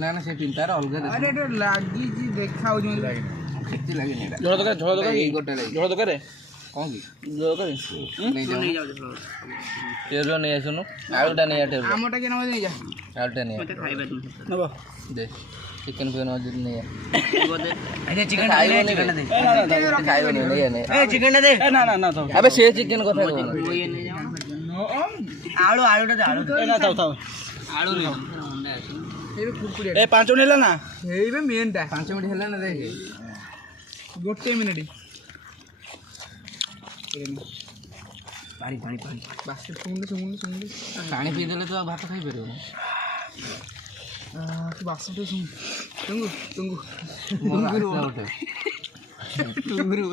ନା ନା ସେ ପିନ୍ ତାର ଅଲଗା ଆରେ ଏଟା ଲାଗିଛି ଦେଖା ହଉଛି ମତେ କିଛି ଲାଗିନି ଏଇଟା ଝୋଳ ଦରକାର ଏଇ ଗୋଟେ ଲାଗି ଝୋଳ ଦରକାର କଣ କି ଝୋଳ ଦରକାର ଟେରୁଆ ନେଇ ଆସୁନୁ ଆଳୁଟା ନେଇ ଆ ଟେରୁଆ ଆମଟା କିଏ ନବ ନେଇଯା ଆଳୁଟା ନେଇ ଆ ନବ ଦେ ଚିକେନ ଫିକେନ ନେଇ ଆ ଆରେ ଚିକେନ ଖାଇବନି ଖାଇବନି ନେଇ ଆ ଏ ଚିକେନ ଟା ଦେ ନା ନା ନା ଆବେ ସେ ଚିକେନ କଥା କହ ଆଳୁଟା ଦେ ଆଳୁ ନା ଥାଉ ଥାଉ ଆଳୁ ନେ ଅଣ୍ଡା ଅଛି ଏଇବେ କୁକୁଡିଆ ଏ 5 ମିନିଟ୍ ହେଲା ନା ଏଇବେ ମେନ୍ ଟା 5 ମିନିଟ୍ ହେଲା ନା ଦେଖ ଗୋଟେ ମିନିଟ୍ ପାଣି ପାଣି ପାଣି ବାସ ଶୁଣିଲି ପାଣି ପିଇଦେଲେ ତୁ ଆଉ ଭାତ ଖାଇପାରିବୁନି ତୁ ବାସ ଟିକେ ଶୁଣ ଟୁଙ୍ଗୁ ଗୋଟେ ଟୁଙ୍ଗୁରୁ